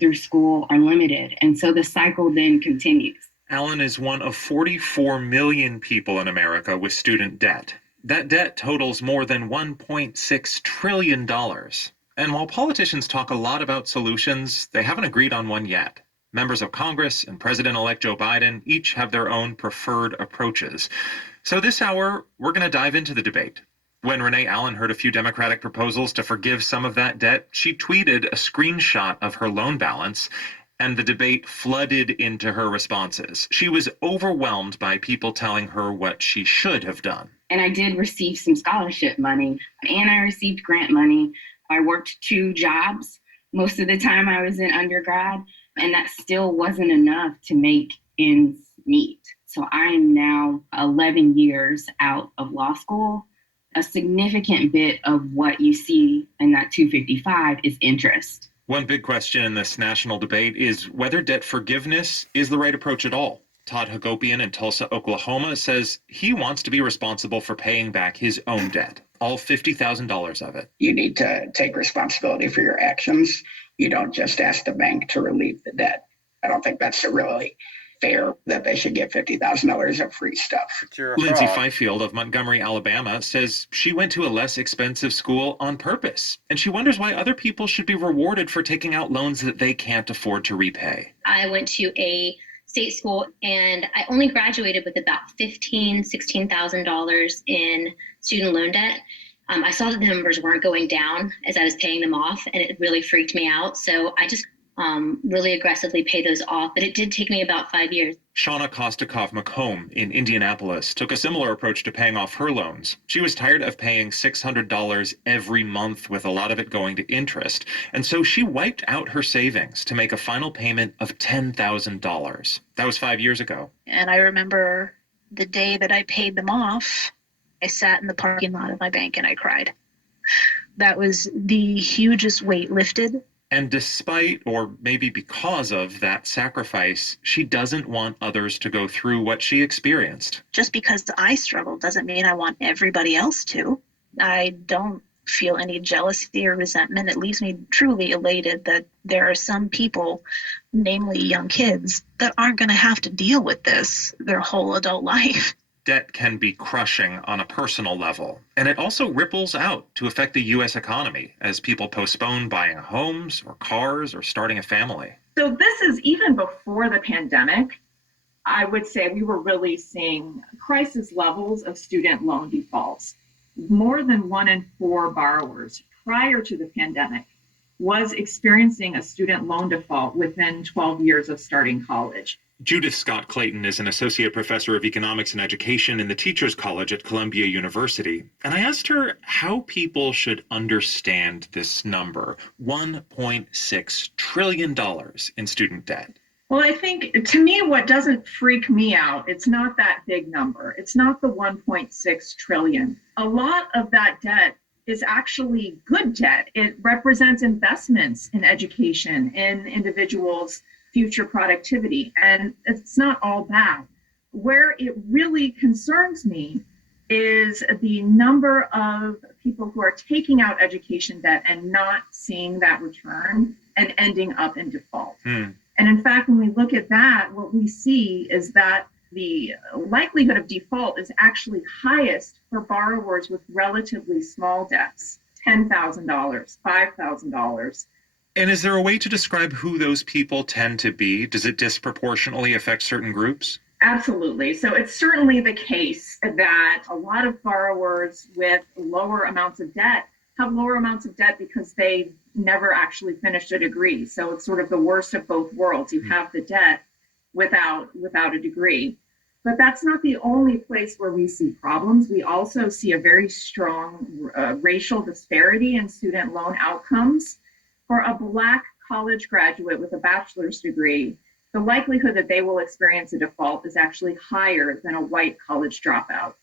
through school are limited. And so the cycle then continues. Alan is one of 44 million people in America with student debt. That debt totals more than $1.6 trillion. And while politicians talk a lot about solutions, they haven't agreed on one yet. Members of Congress and President-elect Joe Biden each have their own preferred approaches. So this hour, we're going to dive into the debate. When Renee Allen heard a few Democratic proposals to forgive some of that debt, she tweeted a screenshot of her loan balance, and the debate flooded into her responses. She was overwhelmed by people telling her what she should have done. And I did receive some scholarship money, and I received grant money. I worked 2 jobs most of the time I was in undergrad, and that still wasn't enough to make ends meet. So I am now 11 years out of law school. A significant bit of what you see in that 255 is interest. One big question in this national debate is whether debt forgiveness is the right approach at all. Todd Hagopian in Tulsa, Oklahoma, says he wants to be responsible for paying back his own debt, all $50,000 of it. You need to take responsibility for your actions. You don't just ask the bank to relieve the debt. I don't think that's really fair that they should get $50,000 of free stuff. Lindsay Fifield of Montgomery, Alabama, says she went to a less expensive school on purpose, and she wonders why other people should be rewarded for taking out loans that they can't afford to repay. I went to a state school, and I only graduated with about $16,000 in student loan debt. I saw that the numbers weren't going down as I was paying them off, and it really freaked me out. So I just really aggressively pay those off, but it did take me about 5 years. Shauna Kostakov-McComb in Indianapolis took a similar approach to paying off her loans. She was tired of paying $600 every month, with a lot of it going to interest, and so she wiped out her savings to make a final payment of $10,000. That was 5 years ago. And I remember the day that I paid them off, I sat in the parking lot of my bank and I cried. That was the hugest weight lifted. And despite, or maybe because of, that sacrifice, she doesn't want others to go through what she experienced. Just because I struggle doesn't mean I want everybody else to. I don't feel any jealousy or resentment. It leaves me truly elated that there are some people, namely young kids, that aren't going to have to deal with this their whole adult life. Debt can be crushing on a personal level, and it also ripples out to affect the U.S. economy as people postpone buying homes or cars or starting a family. So this is even before the pandemic. I would say we were really seeing crisis levels of student loan defaults. More than 1 in 4 borrowers prior to the pandemic was experiencing a student loan default within 12 years of starting college. Judith Scott Clayton is an associate professor of economics and education in the Teachers College at Columbia University. And I asked her how people should understand this number, $1.6 trillion in student debt. Well, I think, to me, what doesn't freak me out, it's not that big number. It's not the 1.6 trillion. A lot of that debt is actually good debt. It represents investments in education, in individuals' future productivity, and it's not all bad. Where it really concerns me is the number of people who are taking out education debt and not seeing that return and ending up in default. And in fact, when we look at that, what we see is that the likelihood of default is actually highest for borrowers with relatively small debts, $10,000, $5,000. And is there a way to describe who those people tend to be? Does it disproportionately affect certain groups? Absolutely. So it's certainly the case that a lot of borrowers with lower amounts of debt have lower amounts of debt because they never actually finished a degree. So it's sort of the worst of both worlds. You have the debt without a degree. But that's not the only place where we see problems. We also see a very strong racial disparity in student loan outcomes. For a Black college graduate with a bachelor's degree, the likelihood that they will experience a default is actually higher than a white college dropout.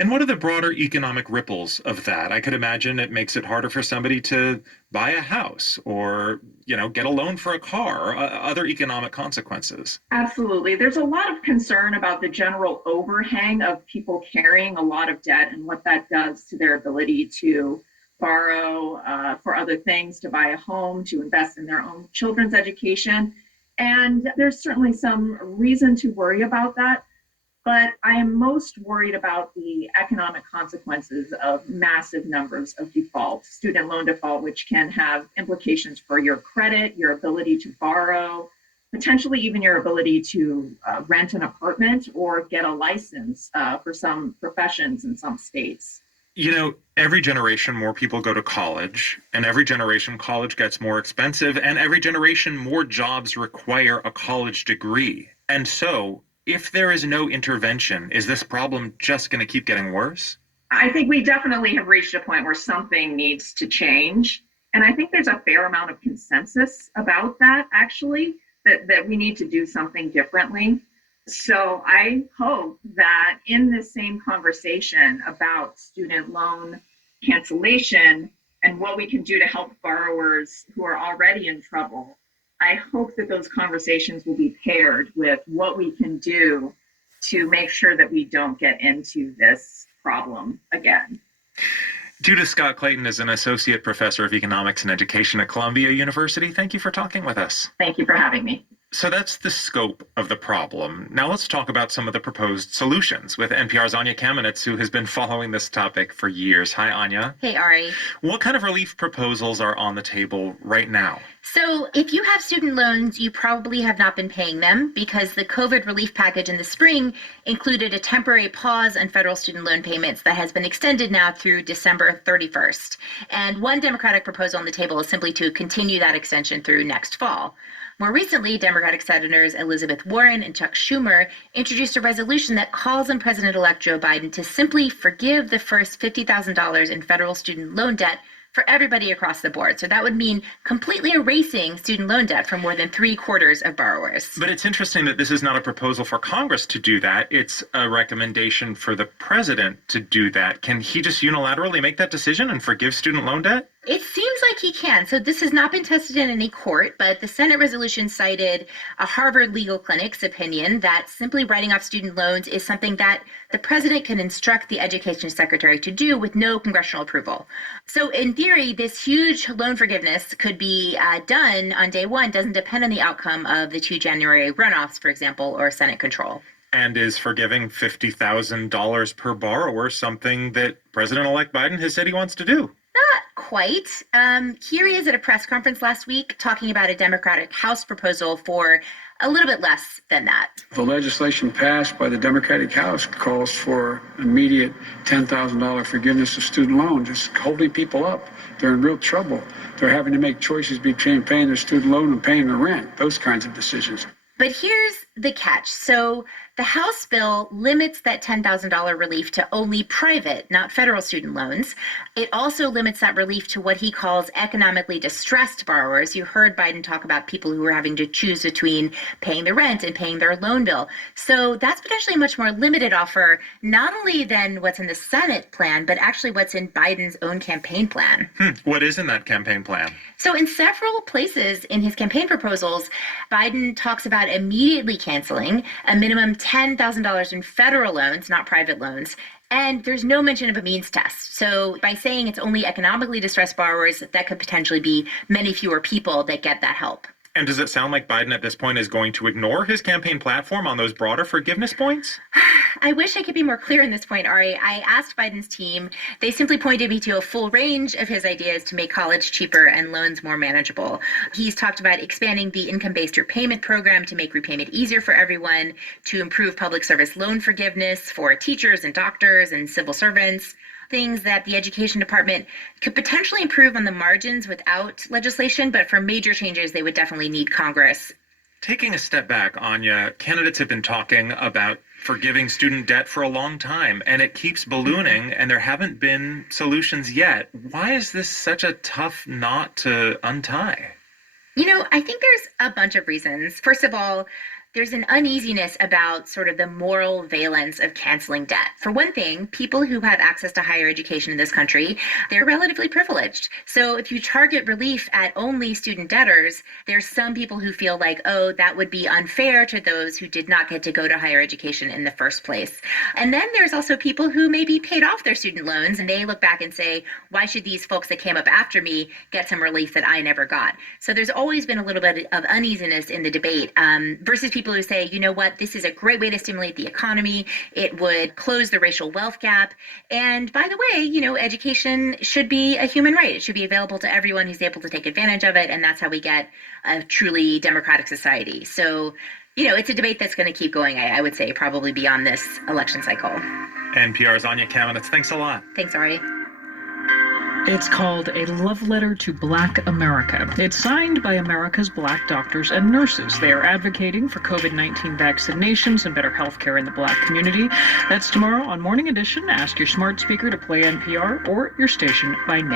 And what are the broader economic ripples of that? I could imagine it makes it harder for somebody to buy a house or, get a loan for a car, or other economic consequences. Absolutely. There's a lot of concern about the general overhang of people carrying a lot of debt and what that does to their ability to borrow for other things, to buy a home, to invest in their own children's education. And there's certainly some reason to worry about that. But I am most worried about the economic consequences of massive numbers of default, student loan default, which can have implications for your credit, your ability to borrow, potentially even your ability to rent an apartment or get a license for some professions in some states. You know, every generation more people go to college, and every generation college gets more expensive, and every generation more jobs require a college degree. And so, if there is no intervention, is this problem just going to keep getting worse? I think we definitely have reached a point where something needs to change. And I think there's a fair amount of consensus about that, actually, that we need to do something differently. So I hope that in this same conversation about student loan cancellation and what we can do to help borrowers who are already in trouble, I hope that those conversations will be paired with what we can do to make sure that we don't get into this problem again. Judith Scott Clayton is an associate professor of economics and education at Columbia University. Thank you for talking with us. Thank you for having me. So that's the scope of the problem. Now let's talk about some of the proposed solutions with NPR's Anya Kamenetz, who has been following this topic for years. Hi, Anya. Hey, Ari. What kind of relief proposals are on the table right now? So if you have student loans, you probably have not been paying them because the COVID relief package in the spring included a temporary pause on federal student loan payments that has been extended now through December 31st. And one Democratic proposal on the table is simply to continue that extension through next fall. More recently, Democratic Senators Elizabeth Warren and Chuck Schumer introduced a resolution that calls on President-elect Joe Biden to simply forgive the first $50,000 in federal student loan debt for everybody across the board. So that would mean completely erasing student loan debt for more than 3/4 of borrowers. But it's interesting that this is not a proposal for Congress to do that. It's a recommendation for the president to do that. Can he just unilaterally make that decision and forgive student loan debt? It seems like he can. So this has not been tested in any court, but the Senate resolution cited a Harvard Legal Clinic's opinion that simply writing off student loans is something that the president can instruct the education secretary to do with no congressional approval. So in theory, this huge loan forgiveness could be done on day one, doesn't depend on the outcome of the 2 January runoffs, for example, or Senate control. And is forgiving $50,000 per borrower something that President-elect Biden has said he wants to do? Not quite. Here he is at a press conference last week talking about a Democratic House proposal for a little bit less than that. The legislation passed by the Democratic House calls for immediate $10,000 forgiveness of student loans. It's holding people up. They're in real trouble. They're having to make choices between paying their student loan and paying the rent, those kinds of decisions. But here's the catch. So the House bill limits that $10,000 relief to only private, not federal student loans. It also limits that relief to what he calls economically distressed borrowers. You heard Biden talk about people who are having to choose between paying the rent and paying their loan bill. So that's potentially a much more limited offer, not only than what's in the Senate plan, but actually what's in Biden's own campaign plan. What is in that campaign plan? So in several places in his campaign proposals, Biden talks about immediately canceling a minimum $10,000 in federal loans, not private loans. And there's no mention of a means test. So by saying it's only economically distressed borrowers, that could potentially be many fewer people that get that help. And does it sound like Biden at this point is going to ignore his campaign platform on those broader forgiveness points? I wish I could be more clear in this point, Ari. I asked Biden's team. They simply pointed me to a full range of his ideas to make college cheaper and loans more manageable. He's talked about expanding the income-based repayment program to make repayment easier for everyone, to improve public service loan forgiveness for teachers and doctors and civil servants, things that the education department could potentially improve on the margins without legislation, but for major changes, they would definitely need Congress. Taking a step back, Anya, candidates have been talking about forgiving student debt for a long time, and it keeps ballooning, and there haven't been solutions yet. Why is this such a tough knot to untie? You know, I think there's a bunch of reasons. First of all, there's an uneasiness about sort of the moral valence of canceling debt. For one thing, people who have access to higher education in this country, they're relatively privileged. So if you target relief at only student debtors, there's some people who feel like, oh, that would be unfair to those who did not get to go to higher education in the first place. And then there's also people who maybe paid off their student loans, and they look back and say, why should these folks that came up after me get some relief that I never got? So there's always been a little bit of uneasiness in the debate versus people who say, you know what, this is a great way to stimulate the economy. It would close the racial wealth gap. And by the way, you know, education should be a human right. It should be available to everyone who's able to take advantage of it. And that's how we get a truly democratic society. So, you know, it's a debate that's going to keep going, I would say, probably beyond this election cycle. NPR's Anya Kamenetz, thanks a lot. Thanks, Ari. It's called A Love Letter to Black America. It's signed by America's Black doctors and nurses. They are advocating for COVID-19 vaccinations and better health care in the Black community. That's tomorrow on Morning Edition. Ask your smart speaker to play NPR or your station by name.